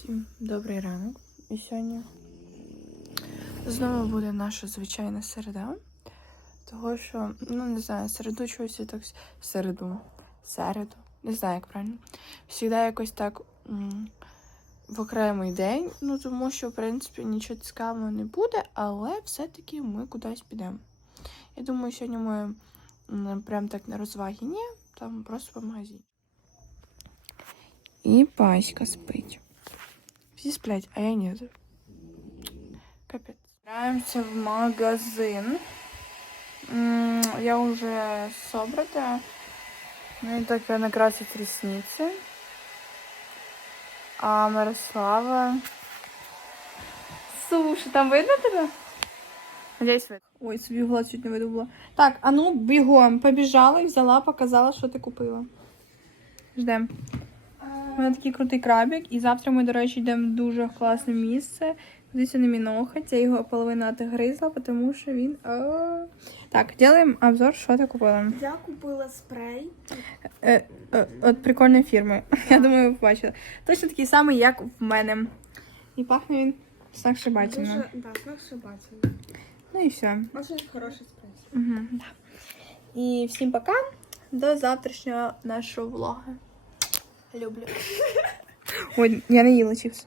Всім добрий ранок. І сьогодні знову буде наша звичайна середа. Того що, ну не знаю, середу чогось так. Середу. Середу. Не знаю, як правильно. Всігда якось так м, в окремий день. Ну, тому що, в принципі, нічого цікавого не буде, але все-таки ми кудись підемо. Я думаю, сьогодні ми м, прям так на розваги ні, там просто по магазині. І Паська спить. Всі сплять, а я ні. Капець. Збираємося в магазин. Я уже собрата. Мені так накрасить ресниці. А Мирослава. Слушай, там видно тебе? Надіюсь, видно. Ой, собі глаз чуть не видобула. Так, а ну бігом. Побіжала і взяла, показала, що ти купила. Ждем. У мене такий крутий крабик, і завтра ми, до речі, йдемо в дуже класне місце. Кудись на мінохать. Я його половину отгризла, тому що він. а. Так, робимо обзор, що ти купила. Я купила спрей. Е, е, от прикольної фірми. Я думаю, ви побачили. Точно такий самий, як в мене. І пахне він сногсшибательно. Дуже да, сногсшибательно. Ну і все. Дуже хороший спрей. Угу, да. І всім пока. До завтрашнього нашого влога. Люблю. Ой, я не їла чіпс.